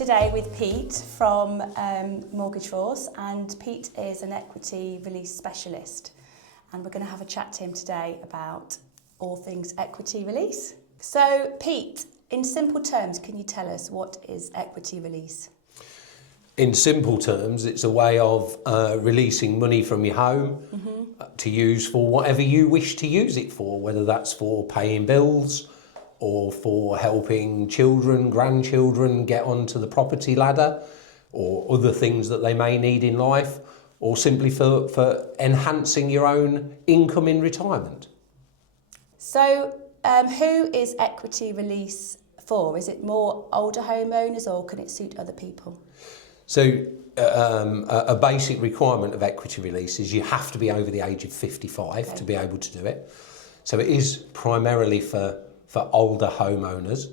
today with Pete from Mortgage Force, and Pete is an equity release specialist, and we're going to have a chat to him today about all things equity release. So Pete, in simple terms, can you tell us what is equity release? In simple terms, it's a way of releasing money from your home to use for whatever you wish to use it for, whether that's for paying bills or for helping children, grandchildren get onto the property ladder, or other things that they may need in life, or simply for enhancing your own income in retirement. So who is equity release for? Is it more older homeowners, or can it suit other people? So a basic requirement of equity release is you have to be over the age of 55 to be able to do it. So it is primarily for older homeowners.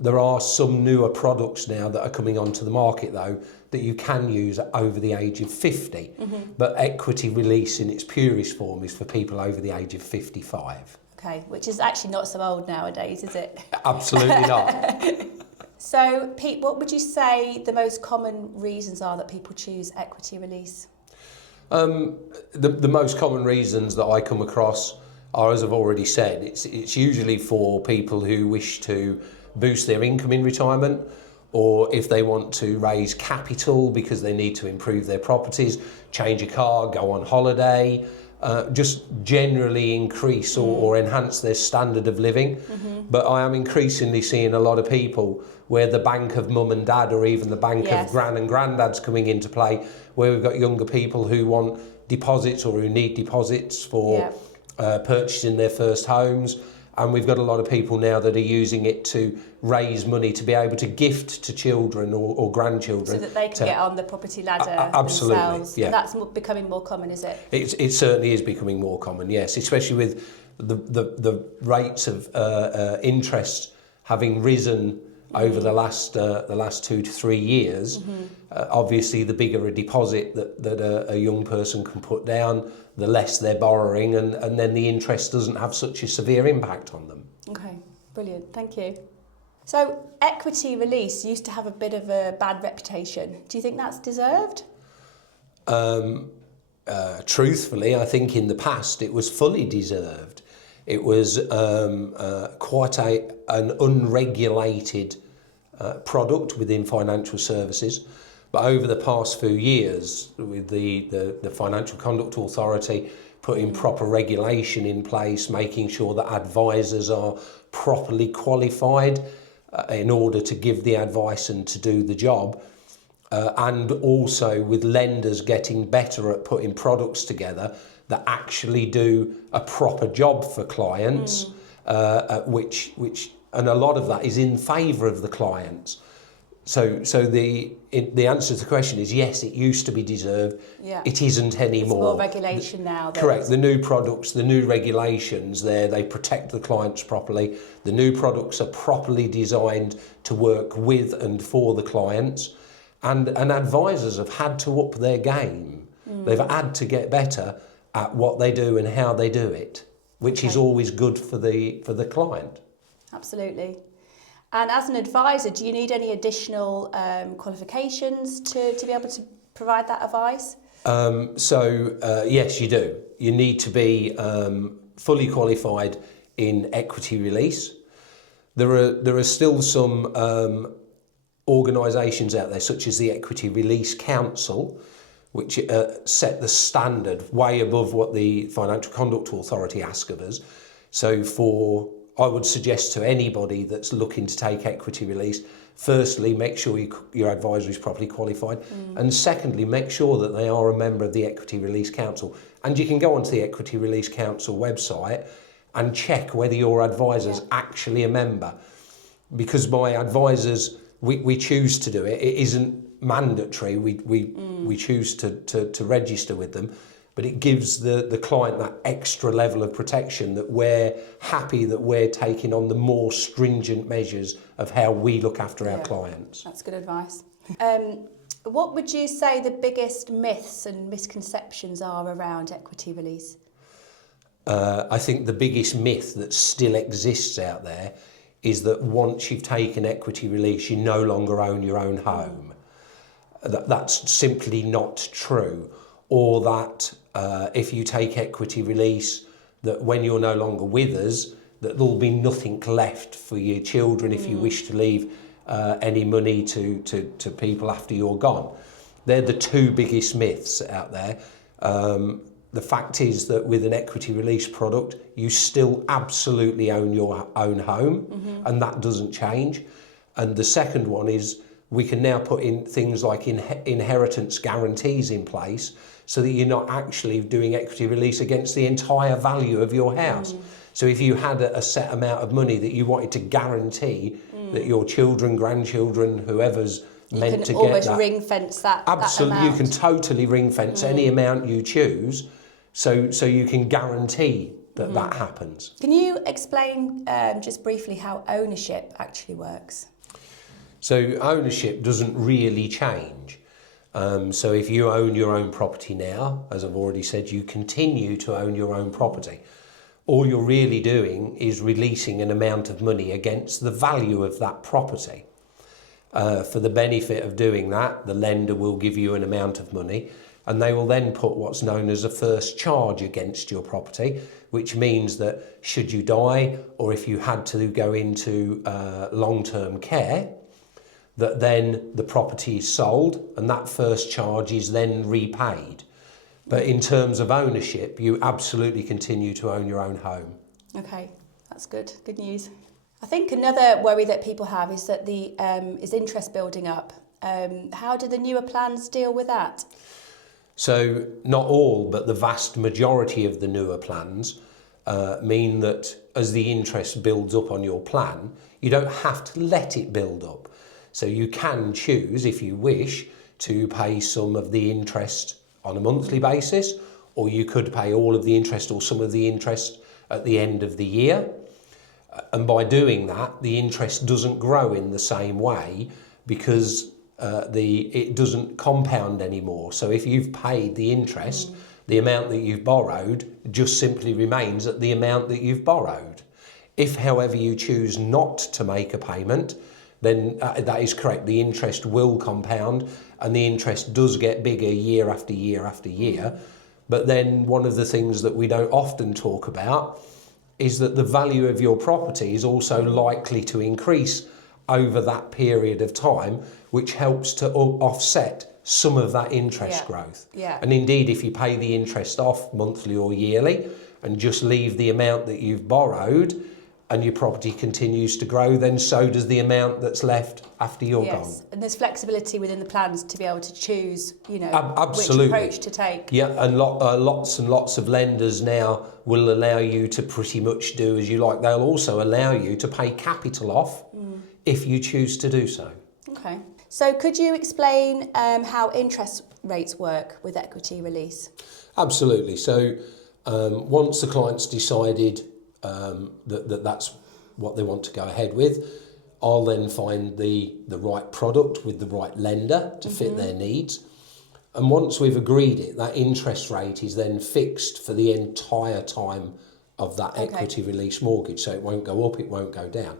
There are some newer products now that are coming onto the market though that you can use over the age of 50. But equity release in its purest form is for people over the age of 55. Okay, which is actually not so old nowadays, is it? Absolutely not. So Pete, what would you say the most common reasons are that people choose equity release? The most common reasons that I come across are, as I've already said, it's usually for people who wish to boost their income in retirement, or if they want to raise capital because they need to improve their properties, change a car, go on holiday, just generally increase or enhance their standard of living. But I am increasingly seeing a lot of people where the bank of mum and dad, or even the bank of gran and granddad's coming into play, where we've got younger people who want deposits or who need deposits for purchasing their first homes. And we've got a lot of people now that are using it to raise money to be able to gift to children or grandchildren. So that they can get on the property ladder absolutely, themselves. yeah. And that's becoming more common, is it? It certainly is becoming more common, yes, especially with the rates of interest having risen over the last 2 to 3 years. Obviously, the bigger a deposit that a young person can put down, the less they're borrowing, and then the interest doesn't have such a severe impact on them. Okay, brilliant, thank you. So equity release used to have a bit of a bad reputation. Do you think that's deserved? Truthfully, I think in the past it was fully deserved. It was quite an unregulated product within financial services. But over the past few years, with the Financial Conduct Authority putting proper regulation in place, making sure that advisors are properly qualified in order to give the advice and to do the job, and also with lenders getting better at putting products together that actually do a proper job for clients, which and a lot of that is in favour of the clients. So the answer to the question is yes, it used to be deserved. It isn't anymore. There's more regulation now. Correct. The new products, the new regulations they protect the clients properly. The new products are properly designed to work with and for the clients. And advisors have had to up their game. They've had to get better at what they do and how they do it, which is always good for the client. Absolutely. And as an advisor, do you need any additional qualifications to be able to provide that advice? Yes, you do. You need to be fully qualified in equity release. There are still some organisations out there, such as the Equity Release Council, which set the standard way above what the Financial Conduct Authority ask of us. So I would suggest to anybody that's looking to take equity release, firstly, make sure your advisor is properly qualified, and secondly, make sure that they are a member of the Equity Release Council. And you can go onto the Equity Release Council website and check whether your advisor's actually a member. Because my advisors, we choose to do it. It isn't mandatory. We choose to register with them, but it gives the client that extra level of protection that we're happy that we're taking on the more stringent measures of how we look after our clients. That's good advice. What would you say the biggest myths and misconceptions are around equity release? I think the biggest myth that still exists out there is that once you've taken equity release, you no longer own your own home. That's simply not true. Or that if you take equity release, that when you're no longer with us, that there'll be nothing left for your children if you wish to leave any money to people after you're gone. They're the two biggest myths out there. The fact is that with an equity release product, you still absolutely own your own home, and that doesn't change. And the second one is we can now put in things like inheritance guarantees in place so that you're not actually doing equity release against the entire value of your house. So if you had a set amount of money that you wanted to guarantee that your children, grandchildren, whoever's meant to get that. You can almost ring fence that Absolutely, amount. you can totally ring fence any amount you choose, so you can guarantee that that happens. Can you explain just briefly how ownership actually works? So ownership doesn't really change. So if you own your own property now, as I've already said, you continue to own your own property. All you're really doing is releasing an amount of money against the value of that property. For the benefit of doing that, the lender will give you an amount of money, and they will then put what's known as a first charge against your property, which means that should you die, or if you had to go into long-term care, that then the property is sold and that first charge is then repaid. But in terms of ownership, you absolutely continue to own your own home. Okay, that's good. Good news. I think another worry that people have is that is interest building up. How do the newer plans deal with that? So not all, but the vast majority of the newer plans mean that as the interest builds up on your plan, you don't have to let it build up. So you can choose, if you wish, to pay some of the interest on a monthly basis, or you could pay all of the interest or some of the interest at the end of the year. And by doing that, the interest doesn't grow in the same way because it doesn't compound anymore. So if you've paid the interest, the amount that you've borrowed just simply remains at the amount that you've borrowed. If, however, you choose not to make a payment, then that is correct. The interest will compound and the interest does get bigger year after year after year. But then one of the things that we don't often talk about is that the value of your property is also likely to increase over that period of time, which helps to offset some of that interest growth. Yeah. And indeed, if you pay the interest off monthly or yearly and just leave the amount that you've borrowed and your property continues to grow, then so does the amount that's left after you're gone. And there's flexibility within the plans to be able to choose, Absolutely. which approach to take. Yeah, and lots and lots of lenders now will allow you to pretty much do as you like. They'll also allow you to pay capital off if you choose to do so. Okay. So could you explain how interest rates work with equity release? Absolutely. So once the client's decided that's what they want to go ahead with, I'll then find the right product with the right lender to fit their needs. And once we've agreed it, that interest rate is then fixed for the entire time of that equity release mortgage. So it won't go up, it won't go down.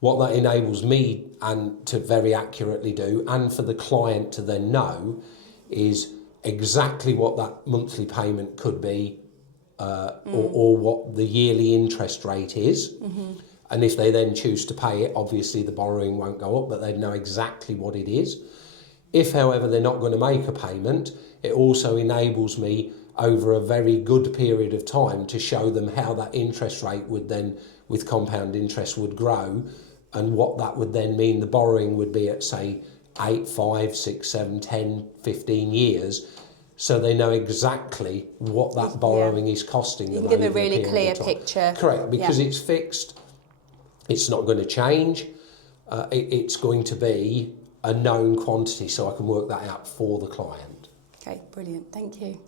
What that enables me and to very accurately do, and for the client to then know, is exactly what that monthly payment could be or what the yearly interest rate is. And if they then choose to pay it, obviously the borrowing won't go up, but they know exactly what it is. If, however, they're not going to make a payment, it also enables me over a very good period of time to show them how that interest rate would then, with compound interest, would grow, and what that would then mean the borrowing would be at, say, 8, 5, 6, 7, 10, 15 years. So they know exactly what that borrowing is costing them. You can give a really clear picture. Correct, because it's fixed, it's not going to change, it's going to be a known quantity, so I can work that out for the client. Okay, brilliant, thank you.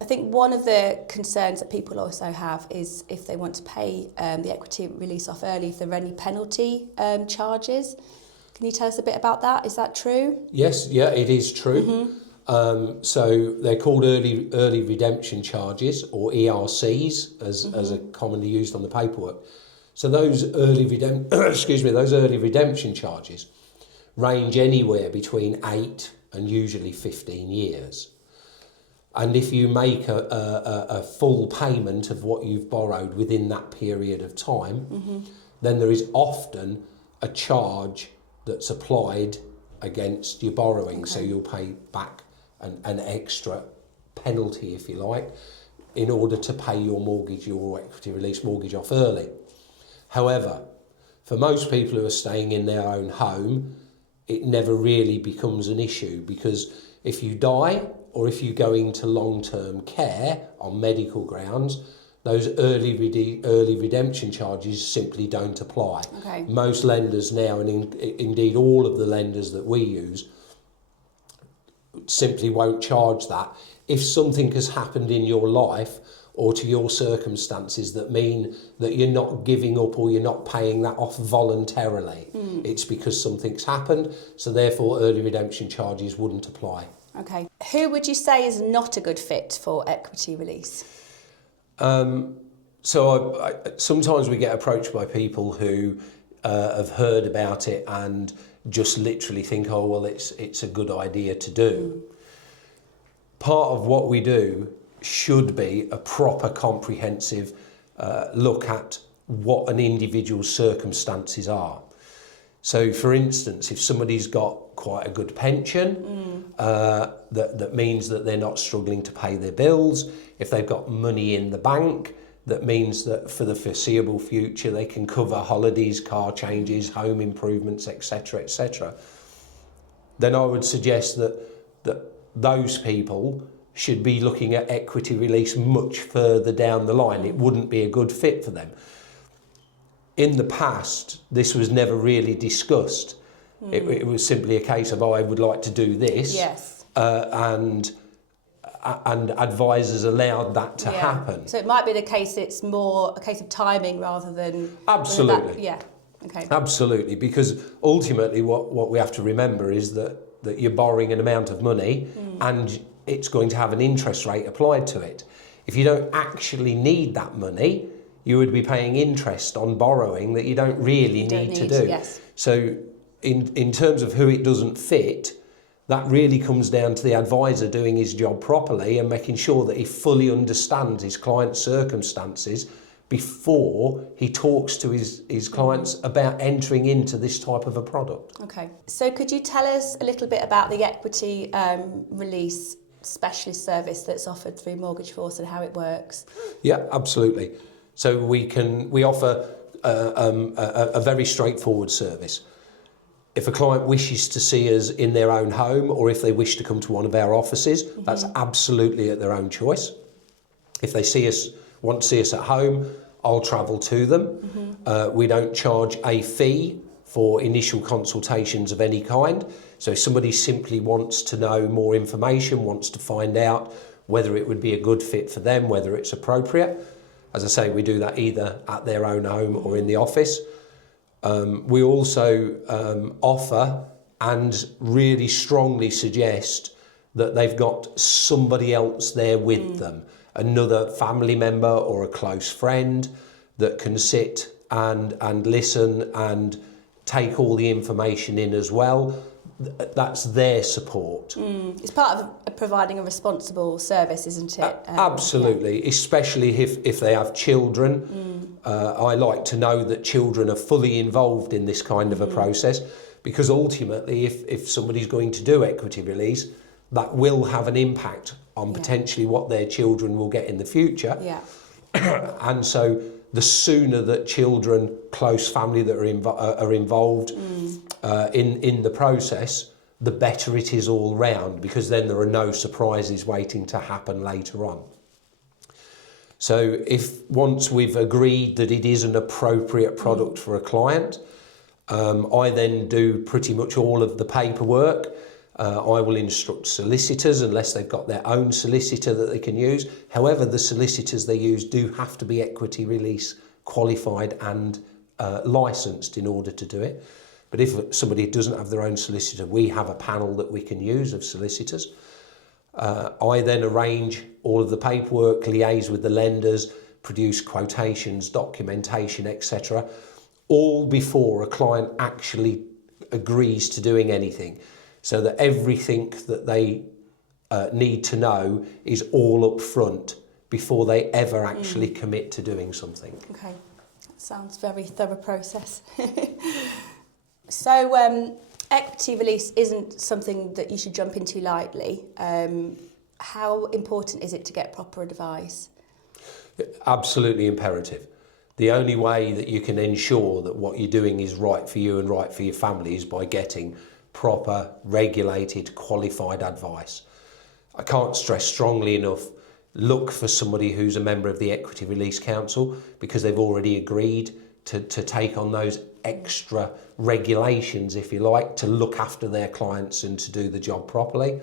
I think one of the concerns that people also have is if they want to pay the equity release off early, if there are any penalty charges. Can you tell us a bit about that? Is that true? Yes, yeah, it is true. So they're called early redemption charges, or ERCs, as are commonly used on the paperwork. So those early those early redemption charges range anywhere between 8 and usually 15 years. And if you make a full payment of what you've borrowed within that period of time, then there is often a charge that's applied against your borrowing. Okay. So you'll pay back an extra penalty, if you like, in order to pay your mortgage, your equity release mortgage off early. However, for most people who are staying in their own home, it never really becomes an issue, because if you die or if you go into long-term care on medical grounds, those early redemption charges simply don't apply. Okay. Most lenders now, and indeed all of the lenders that we use, simply won't charge that. If something has happened in your life or to your circumstances that mean that you're not giving up or you're not paying that off voluntarily, it's because something's happened, so therefore early redemption charges wouldn't apply. Okay. Who would you say is not a good fit for equity release? Sometimes we get approached by people who have heard about it and just literally think, oh, well, it's a good idea to do. Part of what we do should be a proper comprehensive look at what an individual's circumstances are. So, for instance, if somebody's got quite a good pension, that means that they're not struggling to pay their bills. If they've got money in the bank, that means that for the foreseeable future they can cover holidays, car changes, home improvements, etc., then I would suggest that those people should be looking at equity release much further down the line. It wouldn't be a good fit for them. In the past, this was never really discussed. It was simply a case of, oh, I would like to do this. Yes. And advisors allowed that to happen. So it might be the case, it's more a case of timing rather than... Absolutely. Okay. Absolutely, because ultimately what we have to remember is that you're borrowing an amount of money and it's going to have an interest rate applied to it. If you don't actually need that money, you would be paying interest on borrowing that you don't really need to do. Yes. So in terms of who it doesn't fit, that really comes down to the advisor doing his job properly and making sure that he fully understands his client's circumstances before he talks to his clients about entering into this type of a product. Okay. So could you tell us a little bit about the equity release specialist service that's offered through Mortgage Force and how it works? Yeah, absolutely. So we offer a very straightforward service. If a client wishes to see us in their own home, or if they wish to come to one of our offices, that's absolutely at their own choice. If they want to see us at home, I'll travel to them. We don't charge a fee for initial consultations of any kind. So if somebody simply wants to know more information, wants to find out whether it would be a good fit for them, whether it's appropriate, as I say, we do that either at their own home or in the office. We also offer and really strongly suggest that they've got somebody else there with them, another family member or a close friend that can sit and listen and take all the information in as well. That's their support. It's part of providing a responsible service, isn't it? Absolutely, especially if they have children. I like to know that children are fully involved in this kind of a process, because ultimately if somebody's going to do equity release, that will have an impact on potentially what their children will get in the future. And so the sooner that children, close family that are involved in the process, the better it is all round, because then there are no surprises waiting to happen later on. So if once we've agreed that it is an appropriate product for a client, I then do pretty much all of the paperwork. I will instruct solicitors unless they've got their own solicitor that they can use. However, the solicitors they use do have to be equity release qualified and licensed in order to do it. But if somebody doesn't have their own solicitor, we have a panel that we can use of solicitors. I then arrange all of the paperwork, liaise with the lenders, produce quotations, documentation, etc., all before a client actually agrees to doing anything, so that everything that they need to know is all up front before they ever actually commit to doing something. Okay, that sounds very thorough process. So equity release isn't something that you should jump into lightly. How important is it to get proper advice? Absolutely imperative. The only way that you can ensure that what you're doing is right for you and right for your family is by getting proper, regulated, qualified advice. I can't stress strongly enough, look for somebody who's a member of the Equity Release Council, because they've already agreed to take on those extra regulations, if you like, to look after their clients and to do the job properly.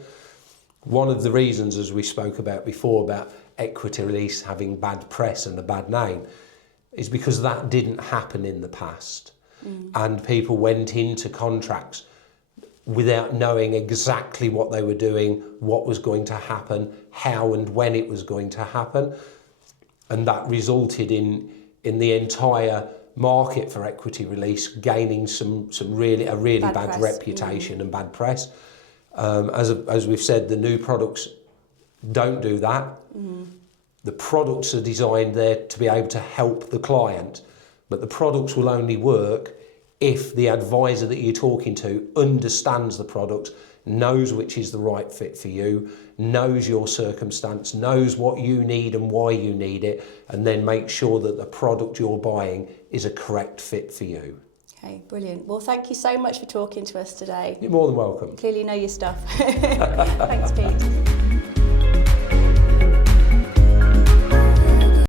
One of the reasons, as we spoke about before, about equity release having bad press and a bad name, is because that didn't happen in the past. And people went into contracts without knowing exactly what they were doing, what was going to happen, how and when it was going to happen. And that resulted in the entire market for equity release gaining a really bad reputation and bad press. As we've said, the new products don't do that. The products are designed there to be able to help the client, but the products will only work if the advisor that you're talking to understands the product, knows which is the right fit for you, knows your circumstance, knows what you need and why you need it, and then make sure that the product you're buying is a correct fit for you. Okay, brilliant. Well, thank you so much for talking to us today. You're more than welcome. Clearly know your stuff. Thanks, Pete.